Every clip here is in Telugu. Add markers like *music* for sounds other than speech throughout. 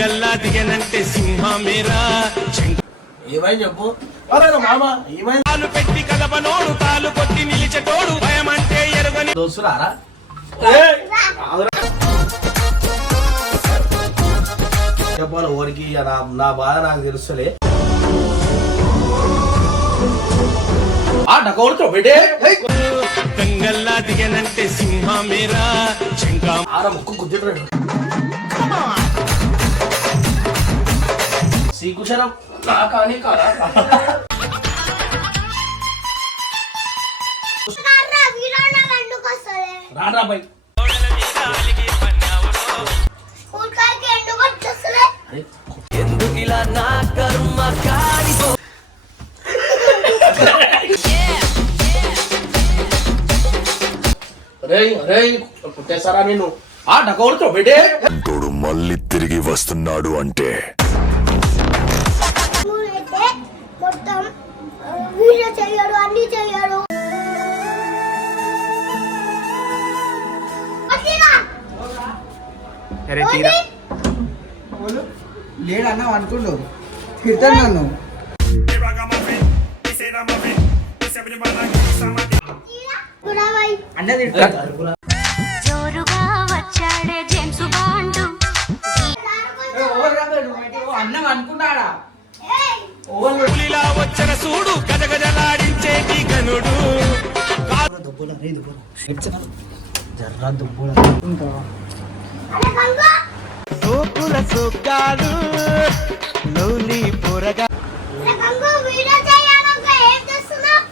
దంగల్లా దిగనంటే సింహమేరా ఏమైంది చెప్పు పెట్టి కదపనోడు కొట్టి నిలిచటోడు ఎరుగని చెప్పాలి ఇక నా నా బాధ నాకు తెలుస్తలే. దంగల్లా దిగనంటే సింహమేరా శంకా ఆర ముక్కు శ్రీకుశలం నా కానీ వస్తలే. రారా బై. ఎందుకు వచ్చేస్తలే? అరే రేయ్ రేయ్ పుట్టేశారా నేను ఆ డకోడుతో తోడు మళ్ళీ తిరిగి వస్తున్నాడు అంటే వీడియో చెయ్యడు అన్ని? ఓది? లేడన్నా అనుకుండు. తిడతాను నన్ను. జోరుగా వచ్చాడే జేమ్స్ బాండు. అన్నం అనుకున్నాడా? వచ్చన సూడు గజగజలాడించేటి గనుడు వీడియో చెయ్యాలంక ఏం చేస్తున్నావ్?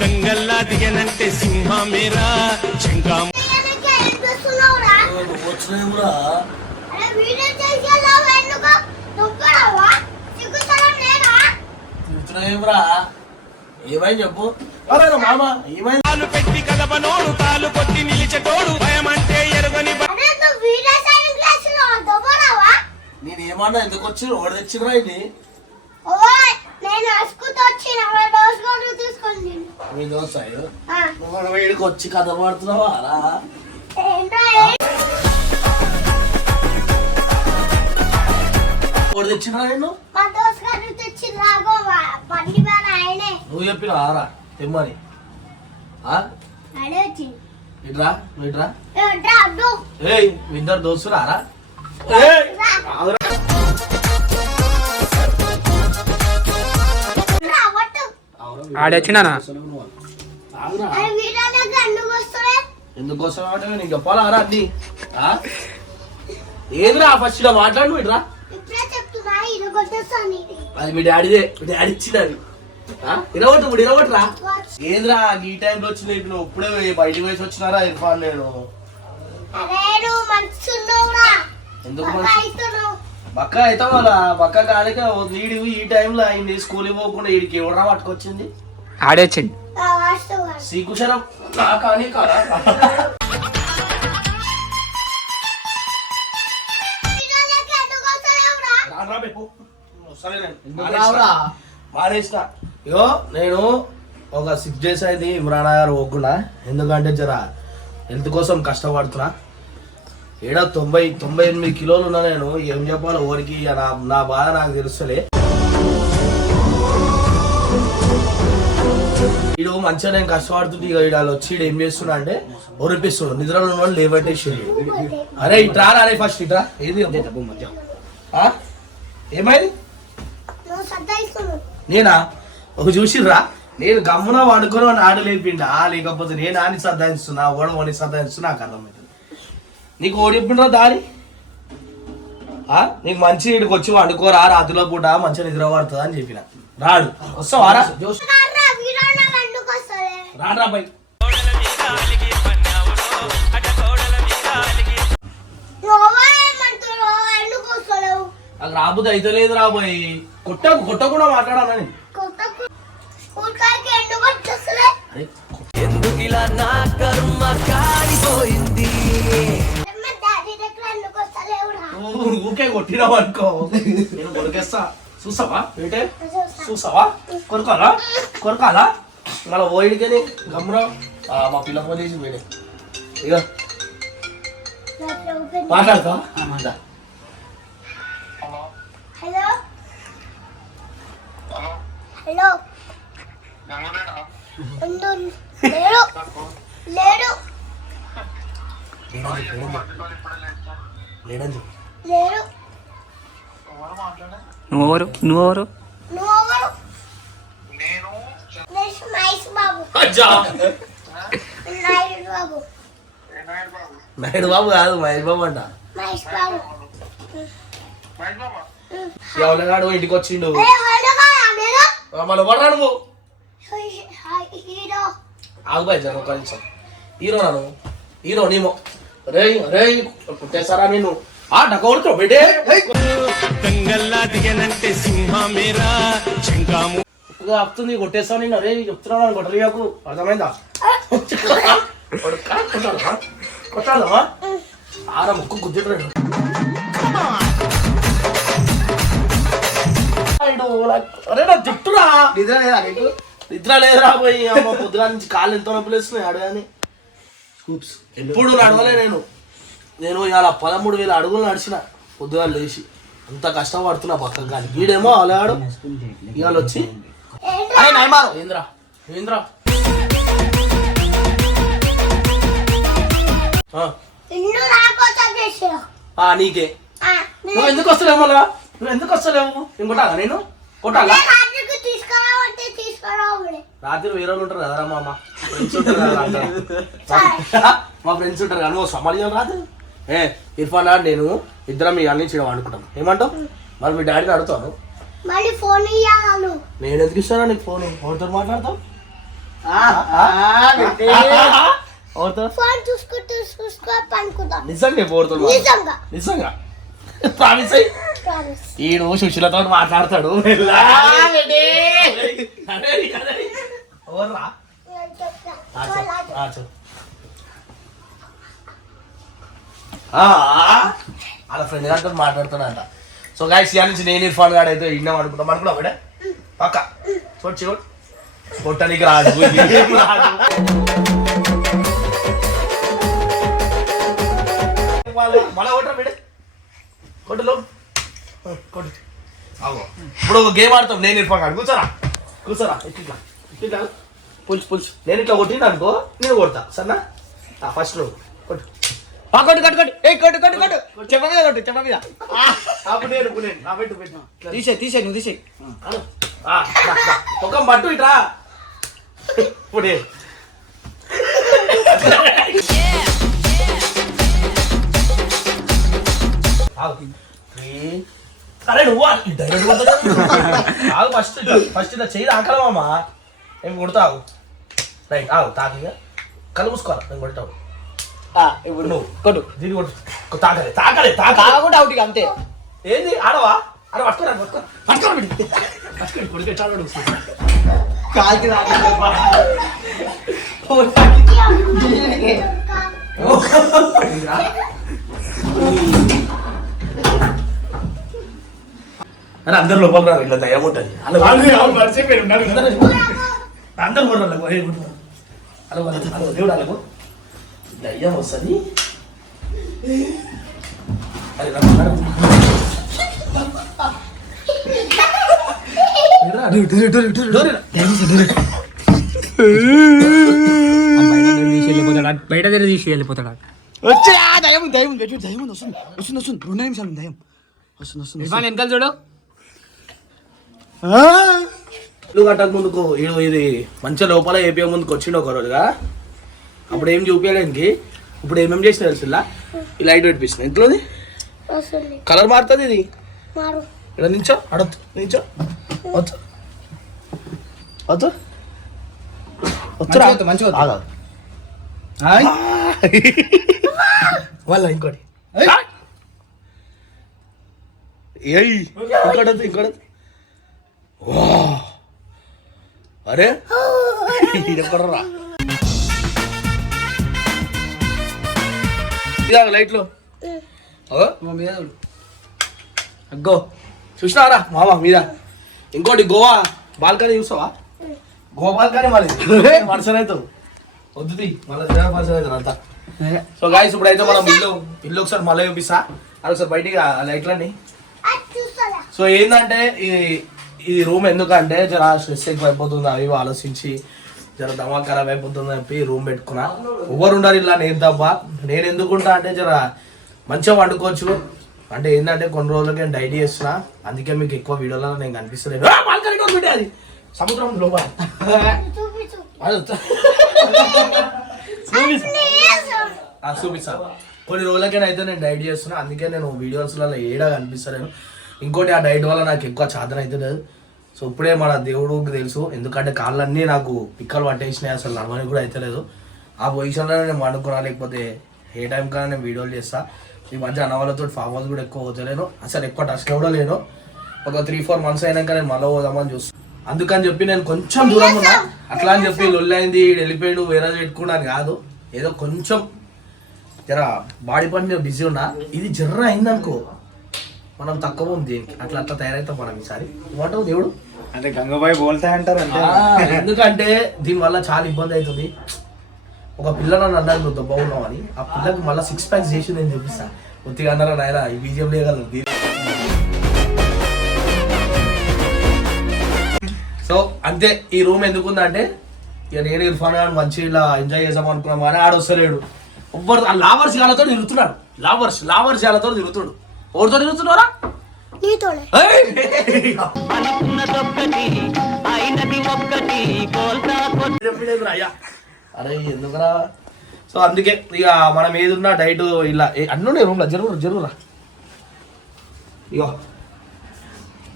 దంగల్లా దిగనంటే సింహమేరా శంకా చెయ్యాలంక ఏం చేస్తున్నావురా? వచ్చినాయిరా అరే వీడియో చేసేలావు ఎందుకు? నొక్కడావా? సిగ్గుతనం లేదా? వచ్చినాయిరా ఏమైంది చెప్పు అరే మామ ఏమైంది కాలు పెట్టి కదపనోడు కొట్టి నిలిచటోడు భయమంటే ఎరుగని భ- అరే నువ్వు వీడియో సైడింగ్ క్లాసులో దొబ్బరావా? నేను ఏమన్నా ఎందుకు వచ్చి ఇది. మీ దోస్తాయి ఆ, మనం వీడికి వచ్చి కథ పడుతున్నావా రా ఏంట్రా ఏ- ఓడి తెచ్చిరా నేను మా దోస్ గారు తెచ్చి రాగో వా- బండి మీద ఆయనే. నువ్వు చెప్పిన ఆరా తెమ్మని. ఆ? అడే వచ్చి ఇట్రా నువ్వు ఇట్రా ఏంట్రా అడ్డు. ఏయ్ మీ ఇద్దరు దోస్తురారా రా. రా, పట్టు. ఆడొచ్చినానా అరే వీడియోలోకి ఎందుకు వస్తలే? ఎందుకోసం నీకు చెప్పాలా రా ఆ? ఏందిరా ఫస్ట్ ఇలా మాట్లాడు ఇట్రా ఇప్పుడే చెప్తున్నా ఇది కొట్టేస్తాను ఇది. అది మీ డాడీదే మీ డాడీ ఇచ్చినది ఇరవట్టు ఇప్పుడు ఇరవట్రా. ఏంద్రా ఈ టైంలో వచ్చిన ఇప్పుడు ఇప్పుడే బయటికి వేసి వచ్చినారా ఇర్ఫాన్ నేను ఎందుకు. బక్క అయితే వాళ్ళ బక్క కాడిక వీడి ఈ టైంలో అయింది స్కూల్ పోకుండా వీడికి ఎవడరా పట్టుకొచ్చింది? ఆడొచ్చిండు. నా కానీ కారా? పో. ఇగో నేను ఒక సిక్స్ డేస్ అయింది ఇమ్రాన్ గారు పోకుండా ఎందుకంటే జర హెల్త్ కోసం కష్టపడుతున్నా. ఏడా తొంభై తొంభై ఎనిమిది కిలోలు ఉన్నా నేను. ఏం చెప్పాలి ఎవరికి ఇక నా నా బాధ నాకు తెలుస్తలే. వీడు మంచిగా నేను కష్టపడుతుంటే ఇక వీడు వాళ్ళు వచ్చి ఈడు ఏం చేస్తున్నా అంటే ఒరిపిస్తుడు నిద్రలో ఉన్న వాళ్ళు లేవట్టేసి అరే ఇట్రా రా, అరే ఫస్ట్ ఇట్రా ఏది ఆ? ఏమైంది. నేనా? ఒక చూసిర్రా? నేను గమ్మున వాడుకొని వాడిని ఆడ లేపిండా? ఆ లేకపోతే నేను ఆని సర్దాయిస్తున్నా ఓడ ఓని సర్దాయిస్తున్నా నాకు అర్థమవుతుంది. నీకు ఓడిపోయినా దారి? ఆ? నీకు మంచి ఇక్కడికి వచ్చి వండుకోరా రాత్రిలో పూట మంచిగా నిద్ర పడుతుంది అని చెప్పిన. రాడు. వస్తావా రా. జోస్ నాకు రాబుద్ది అయితే లేదు రాబోయ్ కొట్ట కొట్ట కూడా మాట్లాడాలని ఎందుకు వచ్చేస్తలే? అరే మా డాడీ దగ్గర ఎందుకు వస్తలేవురా? నువ్వు ఊకే కొట్టినావు అనుకో. నేను కొరికేస్తా చూసావా ఏంటే? చూసావా కొరకాలా కొరకాలా మళ్ళీ ఓయిడికని గమ్మున మా పిల్ల ఫోన్ చేసి పోయినాయి ఇక నాకు open- మాట్లాడతావా హలో హలో ఉండు లేడు లేడు లేడండి లేడు నువ్వెవరు నువ్వెవరు నువ్వెవరు నేను మహేష్ బాబు నాయుడు బాబు నాయుడు బాబు కాదు మహేష్ బాబు అంట మహేష్ బాబు ఎవరిగాడు ఇంటికి వచ్చిండు మళ్ళీ పడరా నువ్వు? హీరో. ఆగుబాయి జర ఒక నిమిషం. హీరో నాను హీరో నీమో. రే రే కుట్టేశారా నేను ఆ డక్క కొడుతావు బిడ్డే. దంగల్లా దిగనంటే సింహమేరా? శంకాము వస్తుంది కొట్టేస్తావు నేను అరే చెప్తున్నాను కొట్టలేకు అర్థమైందా? కొడుకా, కొట్టాలా? కొట్టాలా? ఆర ముక్కు గుద్దిట్రాడు అరే నా తిట్టురా. నిద్ర లేదా నీకు? నిద్ర లేదురా పోయి అమ్మ పొద్దుగా నుంచి కాళ్ళు ఎంతో నొప్పులు వేస్తున్నాయి అడగాని స్కూప్స్ ఎప్పుడు నడవలే నేను. నేను ఇవాళ పదమూడు వేల అడుగులు నడిచిన పొద్దుగా లేచి. అంత కష్టపడుతున్నా పక్కన కానీ వీడేమో అలాడు ఇవాళ వచ్చి. అరే నయమారు ఏంద్రా? ఏంద్రా? నీకే. నువ్వు ఎందుకు వస్తలేవు మళ్ళా? నువ్వు ఎందుకు వస్తలేవు? కొట్టాలా నేను? కొట్టాలా రాత్రి వేరే వాళ్ళు ఉంటారు కదరా మామ. ఫ్రెండ్స్ ఉంటారు కదా మా ఫ్రెండ్స్ ఉంటారు కానీ నువ్వు సమాలి రాదు ఏ ఇర్ఫాన్ నేను ఇద్దరం మీ అన్ని చేయడం అనుకుంటాం ఏమంటావు? మరి మీ డాడీని అడుగుతాను. మళ్ళీ ఫోన్ ఇయ్యాలను నేను ఎందుకు ఇస్తానా నీకు ఫోన్? ఎవరితో మాట్లాడతావు? ఎవరితో? ఫోన్ చూసుకుంటూ చూసుకో పనుకుంటాను నిజంగా ఎవరితో నిజంగా. నిజంగా? *laughs* ప్రామిస్ అయ్యి ఈడు సుశీలతో మాట్లాడతాడు. వాళ్ళ ఫ్రెండ్ గారితో మాట్లాడుతాడంట సో గాయస్ ఇయర్ నుంచి నేను ఇర్ఫాన్ గారు అయితే విన్నాం అనుకుంటాం. అనుకున్నాం ఒకటే? పక్క? చూడు చూడు కొట్టడానికి రాదు. *laughs* రాదు. కొట్టరా బిడ్డ కొట్టులో. ఇప్పుడు ఒక గేమ్ ఆడతాం నేను ఇర్ఫాన్ గారు కూర్చోరా. కూర్చోరా. ఇట్లా ఇట్లా పులుసు పులుసు. నేను ఇట్లా కొట్టిన అనుకో నేను కొడతా. సరేనా? ఫస్ట్ నువ్వు కొట్టు. కొట్టు కొట్టు కొట్టు. ఏ కొట్టు కొట్టు కొట్టు. చెప్ప మీద కొట్టు చెప్ప మీద. అప్పుడు నేను నేను ఆ, పెట్టు. పెట్టు తీసే తీసే నువ్వు తీసే. ఒక పట్టు ఇట్రా ఇప్పుడు. *laughs* నేను. అరే నువ్వు. ఆగు ఫస్ట్ ఫస్ట్ ఇలా చెయ్యి ఆకలమమ్మా ఏం కొడతావు రైట్ ఆగు తాకి కళ్ళు మూసుకోవాలి నేను కొడతావు. ఇప్పుడు నువ్వు. కొట్టు. దీన్ని కొట్టు. తాకలే తాకలే తాకలే. కాకుండా అవుట్ అంతే. ఏంది? ఆడవా? అరే పట్టుకోరా పట్టుకో. పట్టుకోరా బిడ్డ. పట్టుకోండి కొడుకు చాలా అడుగుతుంది కాల్కి అని అందరు లోపల రా ఇట్లా దయ్యం ఉంటుంది అలా అందరు కూడా అలా పోయి కూడా. అలా వాళ్ళ అలా దేవుడు అలాగో దయ్యం వస్తుంది అరే రా, రా, రా. రా, డోరి రా. బయట తెర తీసి వెళ్ళిపోతాడా వచ్చా దయం దయం గట్టి దయం ఉంది, వస్తుంది వస్తుంది వస్తుంది రెండు నిమిషాలు ఉంది, దయం వస్తుంది వస్తుంది ఇర్ఫాన్ వెనకాల చూడు ఇల్లు కట్టక ముందుకు ఈడు ఇది మంచిగా లోపల ఏపీ ముందుకు వచ్చిండు ఒక రోజుగా. అప్పుడు ఏం చూపించడానికి ఇప్పుడు ఏమేమి చేసిన తెలుసు ఇలా ఈ లైట్ పెట్టిస్తుంది ఎంతలోది కలర్ మారుతుంది ఇది? మారు. ఇక్కడ నించో అడొద్దు నించో. వద్దు వద్దు వద్దురా. మంచిగా. వాళ్ళ *laughs* ఇంకోటి. ఏయ్ ఇంకోటి ఇంకోటి. అరే? ఇది ఎక్కడ రా ఇదా లైట్లు. అగో. మీద అగ్గో. చూసినారా మామ మీద? ఇంకోటి గోవా బాల్కనీ చూసావా గోవా బాల్కనీ మళ్ళీ *laughs* పర్సన్ అవుతావు. వద్దు తీ, మళ్ళీ పర్సన్ అవుతారు అంతా. సో గాయస్ ఇప్పుడైతే మనం ఇల్లు ఇల్లు ఒకసారి మళ్ళీ చూపిస్తా. అది ఒకసారి బయటికి చూస్తారా? సో ఏంటంటే ఈ రూమ్ ఎందుకంటే జర స్ట్రెస్ ఎక్కువ అయిపోతుంది అవి ఆలోచించి జర దమా ఖరాబ్ అయిపోతుంది అని చెప్పి రూమ్ పెట్టుకున్నా. ఎవరు ఉండాలి ఇలా నేను తప్ప. నేను ఎందుకుంటా అంటే జర మంచిగా వండుకోవచ్చు. అంటే ఏంటంటే కొన్ని రోజులకి నేను డైట్ చేస్తున్నా. అందుకే మీకు ఎక్కువ వీడియోలో నేను కనిపిస్తలేదు అది సముద్రం లోపల చూపించు అది. వస్తా. చూపిస్తా. ప్లీజ్ ఆ, చూపిస్తా. కొన్ని రోజులకైనా నేను డైట్ చేస్తున్నా. అందుకే నేను వీడియోస్లలో ఏడా కనిపిస్తలేను. ఇంకోటి ఆ డైట్ వల్ల నాకు ఎక్కువ చాదన అయితే లేదు. సో ఇప్పుడే మన దేవుడికి తెలుసు. ఎందుకంటే కాళ్ళన్నీ నాకు పిక్కలు పట్టేసినాయి. అసలు నడవని కూడా అయితే లేదు. ఆ పొజిషన్లో నేను వండుకున్నా లేకపోతే ఏ టైం కన్నా నేను వీడియోలు చేస్తా. ఈ మధ్య అనవాళ్ళతో ఫామ్ కూడా ఎక్కువ పోతలేను అసలు ఎక్కువ టచ్లో కూడా లేను. ఒక త్రీ ఫోర్ మంత్స్ అయినాక నేను మళ్ళీ పోదామని చూస్తాను అందుకని చెప్పి నేను కొంచెం దూరం ఉన్నా. అట్లా అని చెప్పి లొల్లైంది వెళ్ళిపోయాడు వేరే పెట్టుకున్నాను కాదు. ఏదో కొంచెం జర బాడీ పని మీద బిజీ ఉన్నా. ఇది జర్ర అయిందనుకో. మనం తక్కువ పోం దీనికి. అట్లా అట్లా తయారవుతాం మనం ఈసారి. ఏమంటావు దేవుడు? అంటే గంగబాయి బోల్తాయి అంటారు అంటే ఎందుకంటే దీనివల్ల చాలా ఇబ్బంది అవుతుంది ఒక పిల్ల నన్ను అన్నాడు నువ్వు దొబ్బవున్నావు అని. ఆ పిల్లకి మళ్ళీ సిక్స్ ప్యాక్స్ చేసి నేను చూపిస్తా ఒత్తిగా అన్నారా నాయన ఈ బీజియం లేగలరు దీని సో అంతే. ఈ రూమ్ ఎందుకుందంటే ఇక నేను ఇర్ఫాన్ గారు మంచి ఇలా ఎంజాయ్ చేద్దాం అనుకున్నాం కానీ ఆడ వస్తలేడు ఎవ్వరు ఆ లావర్స్ గాలతో తిరుగుతున్నాడు. లావర్స్ లావర్స్ గాలతో తిరుగుతుడు ఎవరితో తిరుగుతున్నారా నీతోనే. అరే ఎందుకురా? సో అందుకే ఇక మనం ఏది ఉన్నా డైట్ ఇలా అన్నీ ఉన్నాయి రూమ్లో జరుగు జరుగురా. ఇగో.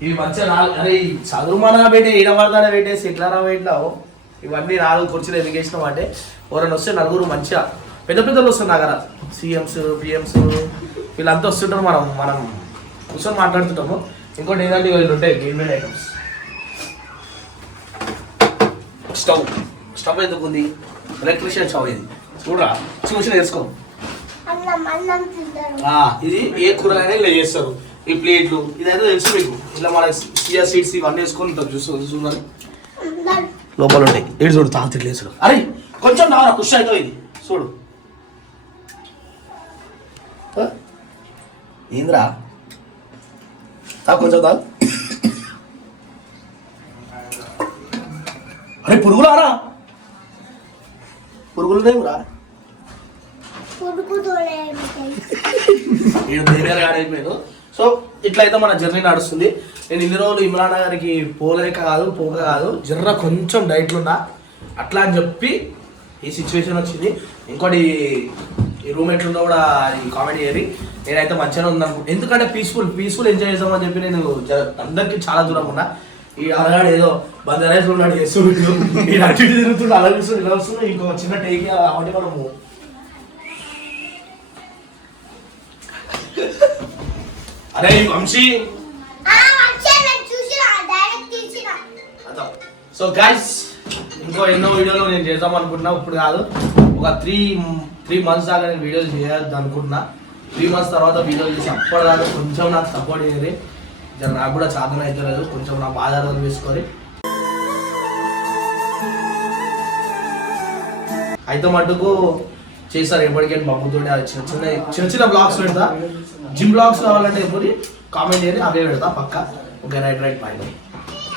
ఇవి మంచిగా నాలుగు అరే ఈ చదువుమానా పెట్టి ఈడపడతానే పెట్టేసి ఎట్లారా పెట్టినావు? ఇవన్నీ నాలుగు కుర్చీలు ఎందుకు వేసినావు అంటే ఎవరైనా వస్తే నలుగురు మంచిగా పెద్ద పెద్దలు వస్తున్నారు కదా సీఎంస్ పిఎంస్ వీళ్ళంతా వస్తుంటారు మనం మనం కూర్చొని మాట్లాడుతుంటాము. ఇంకోటి ఏంటంటే వీళ్ళు ఉంటాయి గేమ్ ఐటమ్స్ స్టవ్. స్టవ్ ఎందుకు ఉంది? ఎలక్ట్రిషియన్ స్టవ్ ఇది. చూడరా చూసి నేర్చుకో ఇది ఏ కూరగానే ఇలా చేస్తారు. ఈ ప్లేట్లు ఇదైతే తెలుసు మీకు. ఇలా మన సియా సీడ్స్ ఇవన్నీ వేసుకొని ఉంటారు చూసు చూడాలి అందరు. లోపల ఉంటాయి. ఏడు చూడు ఇట్లా వేసుడు. అరే కొంచెం రావరా ఖుషి అవుతావు ఇది. చూడు. ఏంద్రా కొంచెం తా అరే పురుగులు రా పురుగులు లేవురా ఆడైపోయాను సో ఇట్లయితే మన జర్నీ నడుస్తుంది. నేను ఇన్ని రోజులు ఇమ్రాన్ గారికి పోలేక కాదు పోక కాదు జర్ర కొంచెం డైట్లు ఉన్నా అట్లా అని చెప్పి ఈ సిచ్యువేషన్ వచ్చింది. ఇంకోటి ఈ రూమ్ ఎట్లుందో కూడా ఈ కామెడీ ఏరి నేనైతే మంచిగానే ఉందనుకో ఎందుకంటే పీస్ఫుల్ పీస్ఫుల్ ఎంజాయ్ చేద్దామని చెప్పి నేను అందరికీ చాలా దూరం ఉన్నా. ఈ అలగాడు ఏదో బందరేజ్ ఉన్నాడు చేస్తుండు. ఈ అటు ఇటు తిరుగుతుండు అలా చూస్తుండు ఇలా వస్తుంది ఇంకో చిన్న టేక్ అవన్నీ మనము అరే వంశీ. నేను సో గైస్ ఇంకో ఎన్నో వీడియోలు నేను చేద్దాం అనుకుంటున్నా ఇప్పుడు కాదు. ఒక త్రీ త్రీ మంత్స్ దాకా నేను వీడియోలు చేయొద్దు అనుకుంటున్నా. త్రీ మంత్స్ తర్వాత వీడియోలు చేసి అప్పటిదాకా కొంచెం నాకు సపోర్ట్ చేయాలి నాకు కూడా సాధన అయితే లేదు కొంచెం నా బాధ అర్థం చేసుకొని అయితే మటుకు చేస్తారు ఎప్పటికైనా బాబుతోటి అది చిన్న చిన్న చిన్న చిన్న బ్లాగ్స్ పెడతా. జిమ్ బ్లాగ్స్ కావాలంటే ఎప్పుడు కామెంట్ చేయండి అవే పెడతా పక్క. Okay right right bye